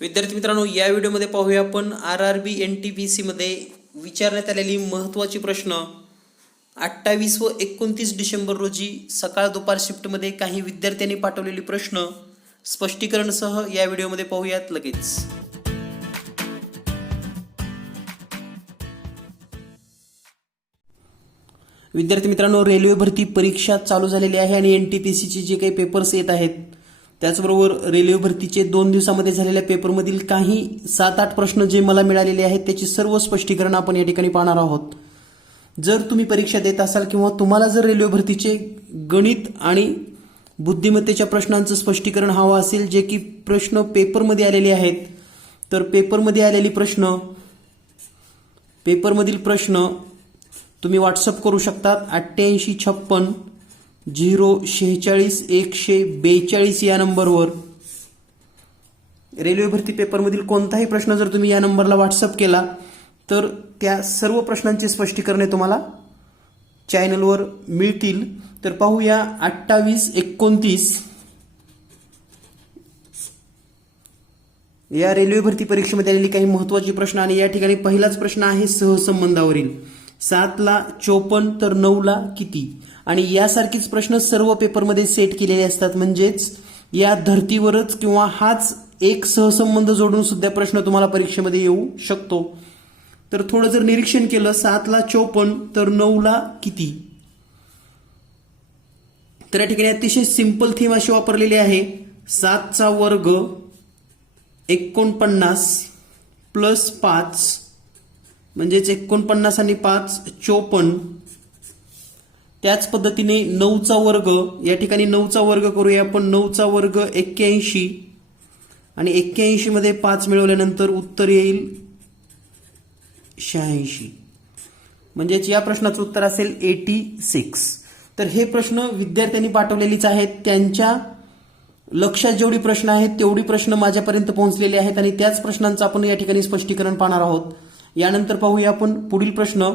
विद्यार्थी मित्रांनो, या व्हिडिओमध्ये पाहूया आपण RRB NTPC मध्ये विचारण्यात आलेली महत्त्वाची प्रश्न 28 व 29 डिसेंबर रोजी सकाळ दुपार शिफ्टमध्ये काही विद्यार्थ्यांनी पाठवलेली प्रश्न स्पष्टीकरणसह या व्हिडिओमध्ये पाहूयात लगेच. विद्यार्थी मित्रांनो, रेल्वे भरती परीक्षा चालू झालेली आहे आणि NTPCचे जे काही पेपर्स येत आहेत त्याचबरोबर रेल्वे भरतीचे 2 दिवसामध्ये झालेल्या पेपरमधील काही 7-8 प्रश्न जे मला मिळालेले आहेत त्याची सर्व स्पष्टीकरण आपण या ठिकाणी पाहणार आहोत. जर तुम्ही परीक्षा देत असाल किंवा तुम्हाला जर रेल्वे भरतीचे गणित आणि बुद्धिमत्तेच्या प्रश्नांचं स्पष्टीकरण हवं असेल जे की प्रश्न पेपरमध्ये आलेले आहेत, तर पेपरमधील प्रश्न तुम्ही व्हॉट्सअप करू शकतात 8856 046 142 या नंबरवर. रेल्वे भरती पेपरमधील कोणताही प्रश्न जर तुम्ही या नंबरला व्हॉट्सअप केला तर त्या सर्व प्रश्नांची स्पष्टीकरणे तुम्हाला चॅनलवर मिळतील. तर पाहूया 28-29 या रेल्वे भरती परीक्षेमध्ये आलेली काही महत्त्वाची प्रश्न. आणि या ठिकाणी पहिलाच प्रश्न आहे सहसंबंधावरील. 7 ला 54 तर 9 ला किती? आणि यासारखीच प्रश्न सर्व पेपरमध्ये सेट केलेले असतात, म्हणजेच या धर्तीवरच किंवा हाच एक सहसंबंध जोडून सुद्धा प्रश्न तुम्हाला परीक्षेमध्ये येऊ शकतो. तर थोडं जर निरीक्षण केलं, 7 ला 54 तर 9 ला किती? तर या ठिकाणी अतिशय सिंपल थीम अशी वापरलेली आहे. 7 चा वर्ग 49 प्लस 5 म्हणजेच 49 आणि 5 54. त्याच पद्धतीने 9 चा वर्ग, या ठिकाणी 9 चा वर्ग करूया आपण. 9 चा वर्ग 81 आणि 81 मध्ये 5 मिळवल्यानंतर उत्तर येईल 86. म्हणजेच या प्रश्नाचं उत्तर असेल 86. तर हे प्रश्न विद्यार्थ्यांनी पाठवलेलीच आहेत. त्यांच्या लक्षात जेवढी प्रश्न आहेत तेवढी प्रश्न माझ्यापर्यंत पोहोचलेले आहेत आणि त्याच प्रश्नांचं आपण या ठिकाणी स्पष्टीकरण पाहणार आहोत. यानंतर पाहूया आपण पुढील प्रश्न.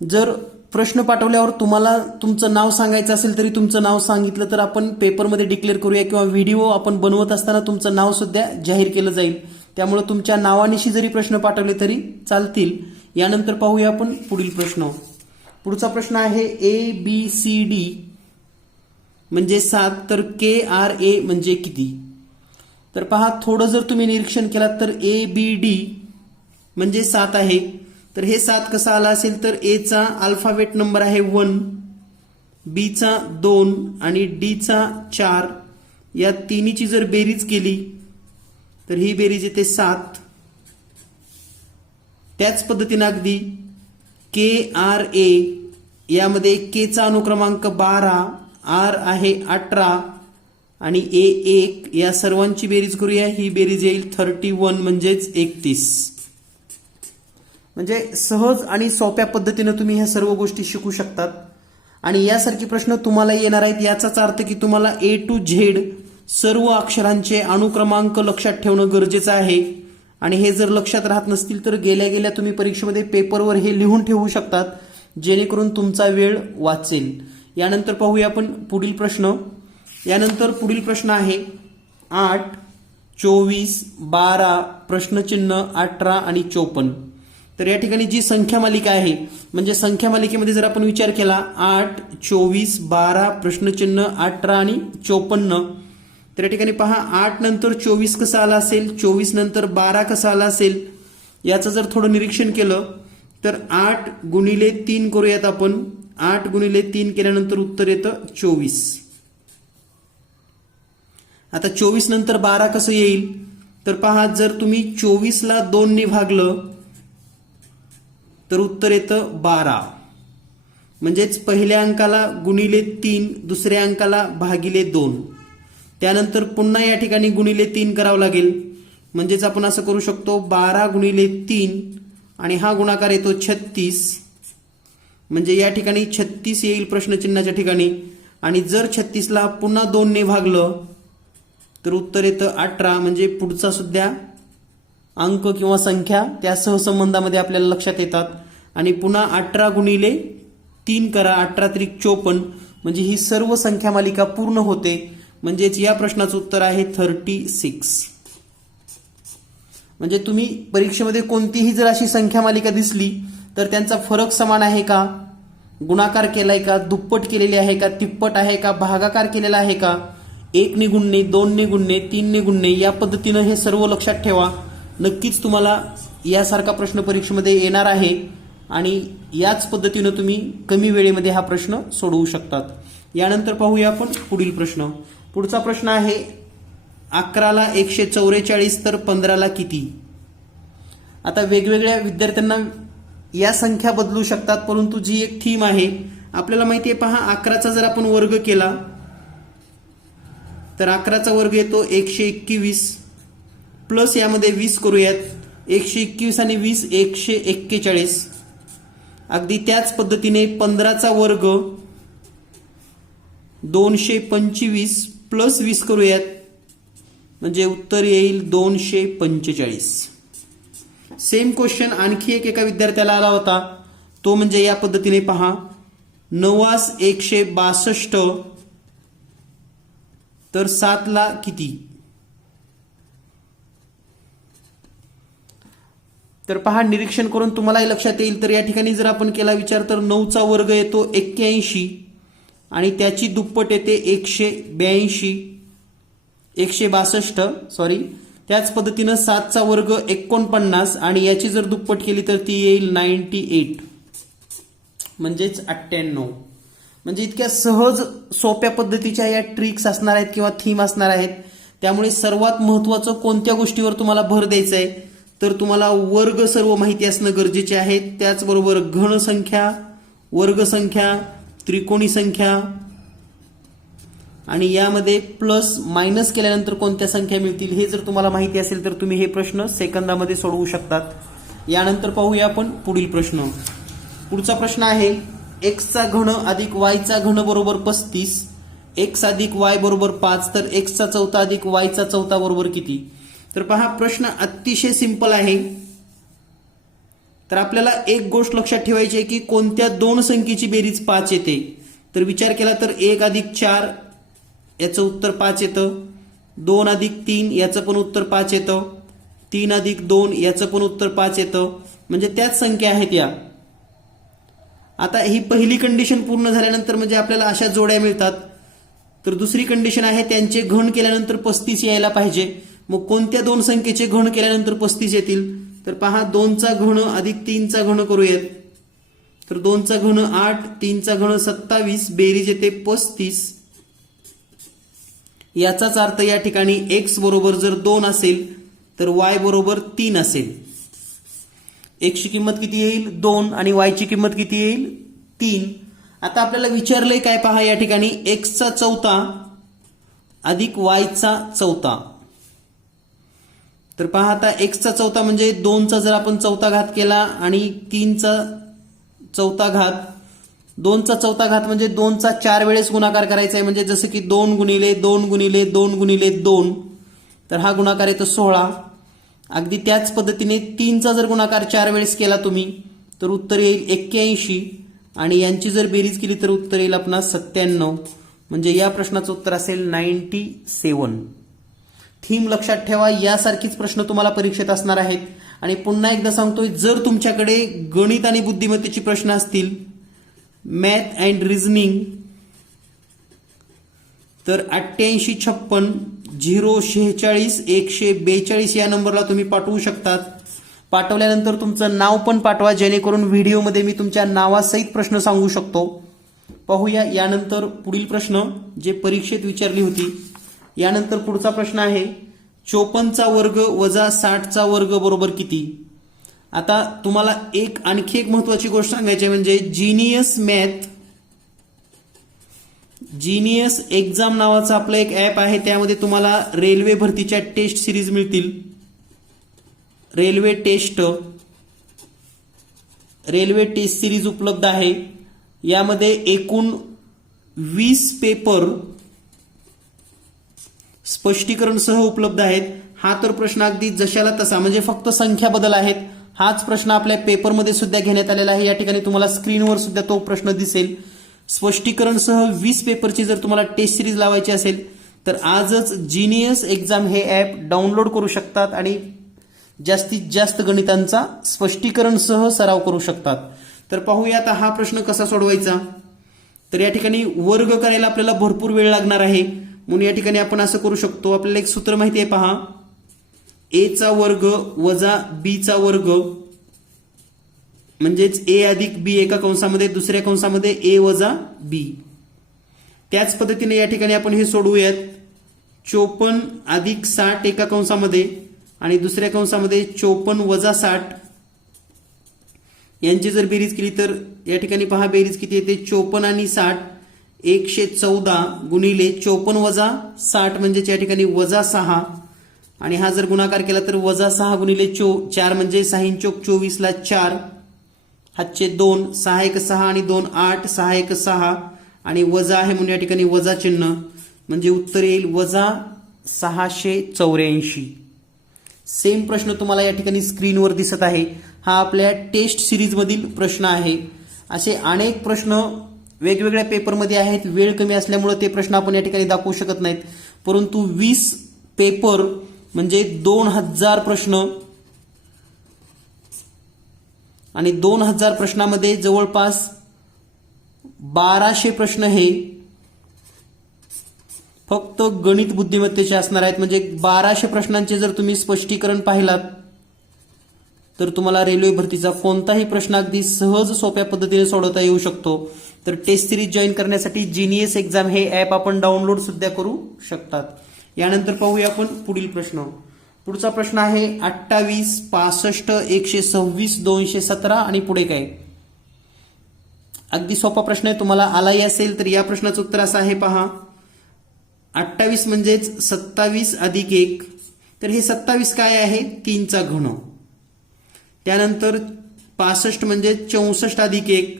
जर प्रश्न पाठवल्यावर तुम्हाला तुमचं नाव सांगायचं असेल तरी तुमचं नाव सांगितलं तर आपण पेपरमध्ये डिक्लेअर करूया किंवा व्हिडिओ आपण बनवत असताना तुमचं नाव सुद्धा जाहीर केलं जाईल. त्यामुळे तुमच्या नावानिशी जरी प्रश्न पाठवले तरी चालतील. यानंतर पाहूया आपण पुढील प्रश्न. पुढचा प्रश्न आहे ABCD म्हणजे 7 तर KRA म्हणजे किती? तर पहा, थोडं जर तुम्ही निरीक्षण केलात तर ABD म्हणजे 7 आहे. तर हे 7 कसा आला असेल तर A चा अल्फाबेट नंबर आहे 1, B चा 2 आणि D चा 4. या तिन्हीची जर बेरीज केली तर ही बेरीज येते 7. त्याच पद्धतीने अगदी KRA यामध्ये K चा अनुक्रमांक 12, R आहे 18 आणि A1 या सर्वांची बेरीज करूया. ही बेरीज येईल 31 म्हणजेच 31. म्हणजे सहज आणि सोप्या पद्धतीने तुम्ही ह्या सर्व गोष्टी शिकू शकतात. आणि यासारखे प्रश्न तुम्हाला येणार आहेत. याचाच अर्थ की तुम्हाला A to Z सर्व अक्षरांचे अनुक्रमांक लक्षात ठेवणं गरजेचं आहे. आणि हे जर लक्षात राहत नसतील तर गेल्या गेल्या तुम्ही परीक्षेमध्ये पेपरवर हे लिहून ठेवू शकतात, जेणेकरून तुमचा वेळ वाचेल. यानंतर पाहूया आपण पुढील प्रश्न. यानंतर पुढील प्रश्न आहे 8, 24, 12 प्रश्नचिन्ह 18 आणि 54. तर या ठिकाणी जी संख्या मालिका आहे, म्हणजे संख्या मालिकेमध्ये जर आपण विचार केला 8, 24, 12 प्रश्नचिन्ह 18 आणि 54. तर या ठिकाणी पहा, 8 नंतर 24 कसा आला असेल, 24 नंतर 12 कसा आला असेल, याचं जर थोडं निरीक्षण केलं तर 8 गुणिले 3 करूयात आपण. 8 गुणिले 3 केल्यानंतर उत्तर येतं 24. आता 24 नंतर 12 कसं येईल तर पहा, जर तुम्ही 24 ला 2 ने भागलं तर उत्तर येतं 12. म्हणजेच पहिल्या अंकाला गुणिले 3, दुसऱ्या अंकाला भागिले 2. त्यानंतर पुन्हा या ठिकाणी गुणिले 3 करावं लागेल. म्हणजेच आपण असं करू शकतो 12 गुणिले 3 आणि हा गुणाकार येतो 36. म्हणजे या ठिकाणी 36 येईल प्रश्नचिन्हाच्या ठिकाणी. आणि जर 36 ला पुन्हा 2 ने भागलं तर उत्तर येतं 18. म्हणजे पुढचा सुद्धा अंक किंवा संख्या त्या सहसंबंधामध्ये आपल्याला लक्षात येतात. आणि पुन्हा 18 गुणिले 3 करा, 18 त्रिक 54. म्हणजे ही सर्व संख्या मालिका पूर्ण होते. म्हणजेच या प्रश्नाचं उत्तर आहे 36. म्हणजे तुम्ही परीक्षेमध्ये कोणतीही जर अशी संख्या मालिका दिसली तर त्यांचा फरक समान आहे का, गुणाकार केलाय का, दुप्पट केलेली आहे का, तिप्पट आहे का, भागाकार केलेला आहे का, 1 ने गुणणे, 2 ने गुणणे, 3 ने गुणणे, या पद्धतीनं हे सर्व लक्षात ठेवा. नक्कीच तुम्हाला यासारखा प्रश्न परीक्षेमध्ये येणार आहे आणि याच पद्धतीनं तुम्ही कमी वेळेमध्ये हा प्रश्न सोडवू शकतात. यानंतर पाहूया आपण पुढील प्रश्न. पुढचा प्रश्न आहे 11ला 144 तर 15ला किती. आता वेगवेगळ्या विद्यार्थ्यांना या संख्या बदलू शकतात, परंतु जी एक थीम आहे आपल्याला माहिती आहे. पहा, 11चा जर आपण वर्ग केला तर 11चा वर्ग येतो 121 प्लस यामध्ये 20 करूयात. 121 आणि 20 141. अगदी त्याच पद्धतीने 15चा वर्ग 225 प्लस 20 करूयात, म्हणजे उत्तर येईल 245. सेम क्वेश्चन आणखी एका विद्यार्थ्याला आला होता, तो म्हणजे या पद्धतीने पहा, 9 162 तर 7ला किती. तर पहा, निरीक्षण करून तुम्हालाही लक्षात येईल. तर या ठिकाणी जर आपण केला विचार तर 9चा वर्ग येतो 81 आणि त्याची दुप्पट येते 162 सॉरी. त्याच पद्धतीनं 7चा वर्ग 49 आणि याची जर दुप्पट केली तर ती येईल 98 म्हणजेच 98. म्हणजे इतक्या सहज सोप्या पद्धतीच्या या ट्रिक्स असणार आहेत किंवा थीम असणार आहेत. त्यामुळे सर्वात महत्त्वाचं कोणत्या गोष्टीवर तुम्हाला भर द्यायचा आहे तर तुम्हाला वर्ग सर्व माहिती असणं गरजेचे आहे. त्याचबरोबर घन संख्या, वर्ग संख्या, त्रिकोणी संख्या आणि यामध्ये प्लस मायनस केल्यानंतर कोणत्या संख्या मिळतील हे जर तुम्हाला माहिती असेल तर तुम्ही हे प्रश्न सेकंदामध्ये सोडवू शकतात. यानंतर पाहूया आपण पुढील प्रश्न. पुढचा प्रश्न आहे एक्सचा घन अधिक वायचा घन बरोबर 35, एक्स अधिक वाय बरोबर 5 तर एक्सचा चौथा अधिक वायचा चौथा बरोबर किती. तर पहा, प्रश्न अतिशय सिंपल आहे. तर आपल्याला एक गोष्ट लक्षात ठेवायची आहे की कोणत्या दोन संख्येची बेरीज 5 येते. तर विचार केला तर 1 अधिक 4 याचं उत्तर 5 येतं, 2 अधिक 3 याचं पण उत्तर 5 येतं, 3 अधिक 2 याचं पण उत्तर 5 येतं. म्हणजे त्याच संख्या आहेत या. आता ही पहिली कंडिशन पूर्ण झाल्यानंतर म्हणजे आपल्याला अशा जोड्या मिळतात. तर दुसरी कंडिशन आहे त्यांचे घन केल्यानंतर 35 यायला पाहिजे. मग कोणत्या दोन संख्येचे घन केल्यानंतर 35 येतील. तर पहा, 2चा घन अधिक 3चा घन करूयात. तर 2चा घन 8, 3चा घन 27, बेरीज येते 35. याचाच अर्थ या ठिकाणी x बरोबर जर 2 असेल तर y बरोबर 3 असेल. x ची किंमत किती येईल 2 आणि y ची किंमत किती येईल 3. आता आपल्याला विचारलंय काय पहा या ठिकाणी, x चा चौथा अधिक y चा चौथा. तर पहा, आता x चा चौथा म्हणजे 2चा जर आपण चौथा घात केला आणि 3चा चौथा घात, 2चा चौथा घात म्हणजे 2चा 4 वेळेस गुणाकार करायचा आहे. म्हणजे जसं की 2 गुणिले 2 गुणिले 2 गुणिले 2 तर हा गुणाकार येतो 16. अगदी त्याच पद्धतीने 3चा जर गुणाकार 4 वेळेस केला तुम्ही तर उत्तर येईल 81 आणि यांची जर बेरीज केली तर उत्तर येईल आपला 97. म्हणजे या प्रश्नाचं उत्तर असेल 97. थीम लक्षात ठेवा, यासारखीच प्रश्न तुम्हाला परीक्षेत असणार आहेत. आणि पुन्हा एकदा सांगतोय, जर तुमच्याकडे गणित आणि बुद्धिमत्तेची प्रश्न असतील, मॅथ अँड रिझनिंग, तर 8856 046 142 या नंबरला तुम्ही पाठवू शकतात. पाठवल्यानंतर तुमचं नाव पण पाठवा, जेणेकरून व्हिडिओमध्ये मी तुमच्या नावासहित प्रश्न सांगू शकतो. पाहूया यानंतर पुढील प्रश्न जे परीक्षेत विचारली होती. यानंतर पुढचा प्रश्न आहे 54चा वर्ग वजा 60चा वर्ग बरोबर किती. आता तुम्हाला आणखी एक महत्वाची गोष्ट सांगायची म्हणजे जीनियस एक्झाम नावाचं आपलं एक ऍप आहे. त्यामध्ये तुम्हाला रेल्वे भरतीच्या टेस्ट सिरीज मिळतील. रेल्वे टेस्ट सिरीज उपलब्ध आहे. यामध्ये एकूण 20 पेपर स्पष्टीकरण सह उपलब्ध आहेत. हा तर प्रश्न अगदी जशाला तसा म्हणजे फक्त संख्या बदल आहेत. हाच प्रश्न आपल्या पेपरमध्ये सुद्धा घेण्यात आलेला आहे. या ठिकाणी तुम्हाला स्क्रीनवर सुद्धा तो प्रश्न दिसेल. स्पष्टीकरण सह 20 पेपरची जर तुम्हाला टेस्ट सिरीज लावायची असेल तर आजच जीनियस एक्झाम हे ऍप डाउनलोड करू शकतात आणि जास्तीत जास्त गणितांचा स्पष्टीकरणसह सराव करू शकतात. तर पाहूया आता हा प्रश्न कसा सोडवायचा. तर या ठिकाणी वर्ग करायला आपल्याला भरपूर वेळ लागणार आहे, म्हणून या ठिकाणी आपण असं करू शकतो. आपल्याला एक सूत्र माहिती आहे पहा, a चा वर्ग वजा b चा वर्ग म्हणजेच a अधिक b एका कंसामध्ये, दुसऱ्या कंसामध्ये a वजा b. त्याच पद्धतीने या ठिकाणी आपण हे सोडवूयात. 54 अधिक 60 एका कंसामध्ये आणि दुसऱ्या कंसामध्ये 54 वजा 60 यांची जर बेरीज केली तर या ठिकाणी पहा बेरीज किती येते. 54 आणि 60 114 गुणिले 54 वजा 60 म्हणजेच या ठिकाणी वजा 6 आणि हा जर गुणाकार केला तर वजा 6 गुणिले 4 म्हणजे 6 चोक 24 ला 4 हातचे 2 6 1 6 आणि 2 8 6 1 6 आणि वजा आहे म्हणून या ठिकाणी वजा चिन्ह म्हणजे उत्तर येईल वजा 684. सेम प्रश्न तुम्हाला या ठिकाणी स्क्रीनवर दिसत आहे. हा आपल्या टेस्ट सिरीज मधील प्रश्न आहे. असे अनेक प्रश्न वेगवेगळ्या पेपरमध्ये आहेत. वेळ कमी असल्यामुळे ते प्रश्न आपण या ठिकाणी दाखवू शकत नाहीत, परंतु 20 पेपर म्हणजे 2000 प्रश्न आणि 2000 प्रश्नामध्ये जवळपास 1200 प्रश्न हे फक्त गणित बुद्धिमत्तेचे असणार आहेत. म्हणजे 1200 प्रश्नांचे जर तुम्ही स्पष्टीकरण पाहिलात तर तुम्हाला रेल्वे भरतीचा कोणताही प्रश्न अगदी सहज सोप्या पद्धतीने सोडवता येऊ शकतो. तर टेस्ट सिरीज जॉईन करण्यासाठी जीनियस एक्झाम हे ॲप आपण डाउनलोड सुद्धा करू शकतात. यानंतर पाहूया आपण पुढील प्रश्न. पुढचा प्रश्न आहे 28 65 126 217 आणि पुढे काय. अगदी सोपा प्रश्न आहे, तुम्हाला आलाही असेल. तर या प्रश्नाचं उत्तर असं आहे पहा, 28 म्हणजेच 27 अधिक 1. तर हे 27 काय आहे, 3 चा घन. त्यानंतर 65 म्हणजे 64 अधिक 1.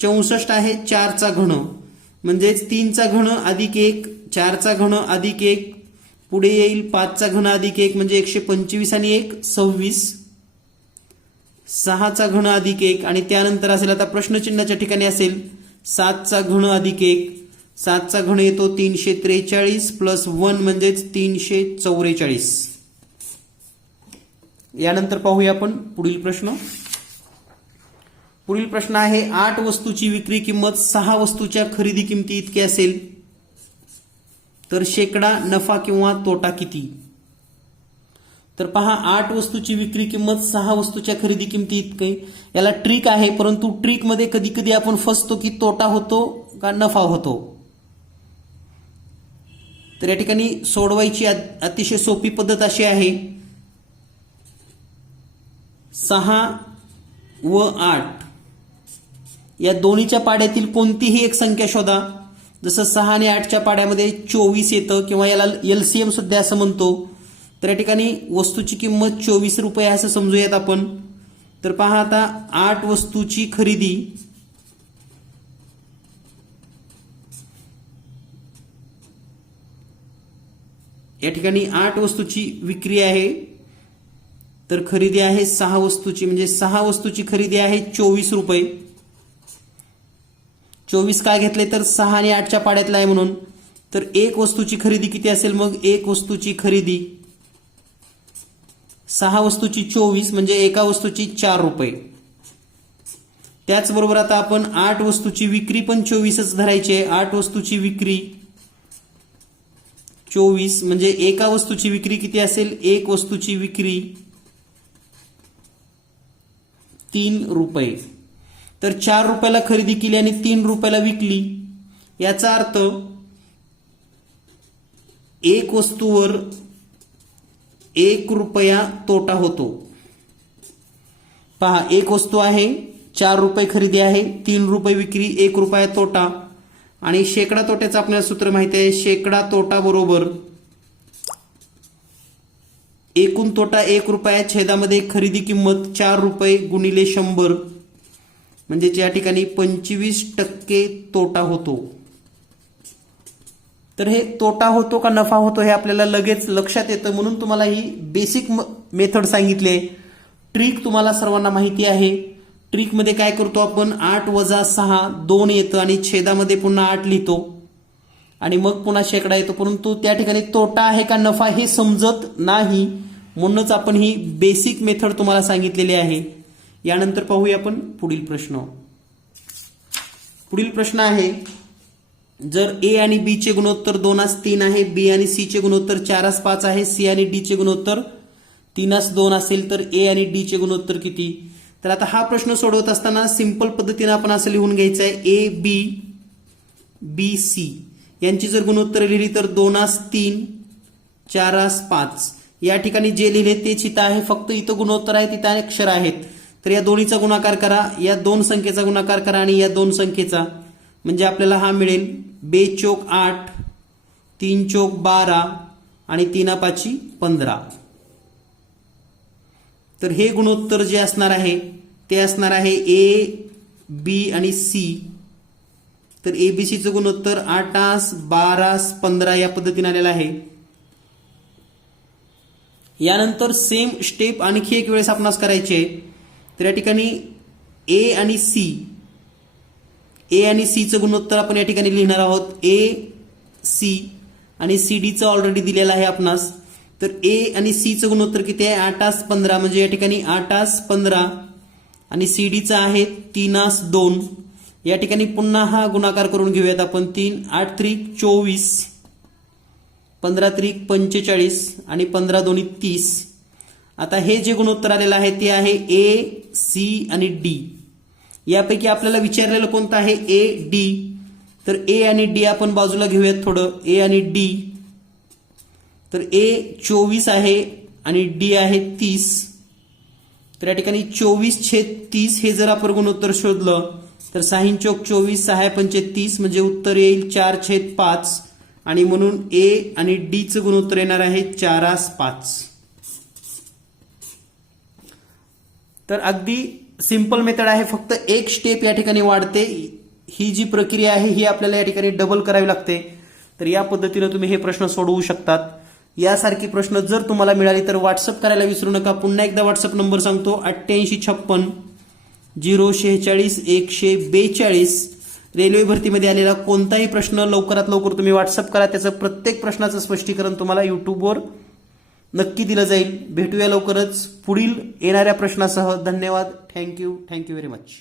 64 आहे 4 चा घन म्हणजेच 3 चा घन अधिक 1 4 चा घन अधिक 1. पुढे येईल 5 चा घन अधिक 1 म्हणजे 125 आणि 1 26. 6 चा घन अधिक 1 आणि त्यानंतर असेल आता प्रश्नचिन्हाच्या ठिकाणी असेल 7 चा घन अधिक 1. 7 चा घन येतो 343 प्लस 1 म्हणजेच 344. यानंतर पाहूया आपण पुढील प्रश्न. पुढील प्रश्न आहे 8 वस्तूची विक्री किंमत 6 वस्तूच्या खरेदी किमती इतकी असेल तर शेकडा नफा किंवा तोटा किती. तर पहा 8 वस्तूची विक्री किंमत 6 वस्तूच्या खरेदी किमती इतकी. याला ट्रिक आहे, परंतु ट्रिक मध्ये कधी कधी आपण फसतो की तोटा होतो का नफा होतो. तर या ठिकाणी सोडवायची अतिशय सोपी पद्धत अशी आहे, 6 व 8 या दोन्हीच्या पाड्यातील कोणतीही एक संख्या शोधा. जसं 6 आणि 8च्या पाड्यामध्ये 24 येतं किंवा याला एलसीएम सुद्धा असं म्हणतो. तर या ठिकाणी वस्तूची किंमत 24 रुपये असं समजूयात आपण. तर पहा आता 8 वस्तूची खरेदी या ठिकाणी 8 वस्तूची विक्री आहे तर खरेदी आहे 6 वस्तूची, म्हणजे 6 वस्तूची खरेदी आहे 24 रुपये. 24 काय घेतले तर 6 आणि 8च्या पाड्यातला आहे म्हणून. तर एक वस्तूची खरेदी किती असेल मग, एक वस्तूची खरेदी 6 वस्तूची 24 म्हणजे एका वस्तूची 4 रुपये. त्याचबरोबर आता आपण 8 वस्तूची विक्री पण 24च धरायची आहे. 8 वस्तूची विक्री 24 म्हणजे एका वस्तूची विक्री किती असेल, एक वस्तूची विक्री 3 रुपये. तर 4 रुपयाला खरेदी केली आणि 3 रुपयाला विकली, याचा अर्थ एक वस्तूवर 1 रुपया तोटा होतो. पहा एक वस्तू आहे, 4 रुपये खरेदी आहे, 3 रुपये विक्री, 1 रुपया तोटा. आणि शेकडा तोट्याचं आपल्याला सूत्र माहिती आहे, शेकडा तोटा बरोबर एकूण तोटा 1 रुपया छेदामध्ये खरेदी किंमत 4 रुपये गुणिले 100 म्हणजे या ठिकाणी 25% तोटा होतो. तर हे तोटा होतो का नफा होतो हे आपल्याला लगेच लक्षात येतं, म्हणून तुम्हाला ही बेसिक मेथड सांगितली. ट्रिक तुम्हाला सर्वांना माहिती आहे. ट्रिक मध्ये काय करतो आपण, 8 वजा 6 2 येतं आणि छेदामध्ये पुन्हा 8 लिहितो आणि मग पुन्हा शेकडा येतो, परंतु त्या ठिकाणी तोटा आहे का नफा हे समजत नाही. म्हणूनच आपण ही बेसिक मेथड तुम्हाला सांगितलेली आहे. यानंतर पाहूया आपण पुढील प्रश्न. पुढील प्रश्न आहे, जर ए आणि बी चे गुणोत्तर 2:3 आहे, बी आणि सी चे गुणोत्तर 4:5 आहे, सी आणि डी चे गुणोत्तर 3:2 असेल, तर ए आणि डी चे गुणोत्तर किती? तर आता हा प्रश्न सोडवत असताना सिंपल पद्धतीने आपण असं लिहून घ्यायचं आहे, ए बी बी सी यांची जर गुणोत्तर लिहिली तर 2:3 4:5. या ठिकाणी जे लिहिले तेच इथं आहे, फक्त इथं गुणोत्तर आहे, तिथं अक्षर आहेत. तर या दोन्हीचा गुणाकार करा, या दोन संख्येचा गुणाकार करा आणि या दोन संख्येचा, म्हणजे आपल्याला हा मिळेल 2 चोक 8, 3 चोक 12 आणि 3:5 15. तर हे गुणोत्तर जे असणार आहे ते असणार आहे ए बी आणि सी. तर एबीसीचं गुणोत्तर 8, 12, 15 या पद्धतीने आलेलं आहे. यानंतर सेम स्टेप आणखी एक वेळेस आपणास करायचे. तर या ठिकाणी ए आणि सीचं गुणोत्तर आपण या ठिकाणी लिहिणार आहोत. ए सी आणि सी डीचं ऑलरेडी दिलेलं आहे आपणास. तर ए आणि सीचं गुणोत्तर किती आहे? 8, 15, म्हणजे या ठिकाणी 8, 15 आणि सी डीचं आहे 3:2. या ठिकाणी पुन्हा हा गुणाकार करून घेऊयात आपण. 3 8 3 24, 15 3 45 आणि 15 2 30. आता हे जे गुणोत्तर आलेलं आहे ते आहे ए सी आणि डी. यापैकी आपल्याला विचारलेलं कोणतं आहे? A D. तर ए आणि डी आपण बाजूला घेऊयात थोडं. ए आणि डी, तर ए 24 आहे आणि डी आहे 30. तर या ठिकाणी 24/30 हे जर आपण गुणोत्तर शोधलं तर 6 चोक 24, 6 पंचे 30, म्हणजे उत्तर येईल 4/5 आणि म्हणून ए आणि डी चं गुणोत्तर येणार आहे 4:5. तर अगदी सिंपल मेथड आहे, फक्त एक स्टेप या ठिकाणी वाढते. ही जी प्रक्रिया आहे ही आपल्याला या ठिकाणी डबल करावी लागते. तर या पद्धतीने तुम्ही हे प्रश्न सोडवू शकतात. यासारखी प्रश्न जर तुम्हाला मिळाली तर व्हॉट्सअप करायला विसरू नका. पुन्हा एकदा व्हॉट्सअप नंबर सांगतो, 8856 046 142. रेल्वे भरतीमध्ये आलेला कोणताही प्रश्न लवकरात लवकर तुम्ही व्हॉट्सअप करा. त्याचं प्रत्येक प्रश्नाचं स्पष्टीकरण तुम्हाला युट्यूबवर नक्की दिलं जाईल. भेटूया लवकरच पुढील येणाऱ्या प्रश्नासह. धन्यवाद. Thank you very much.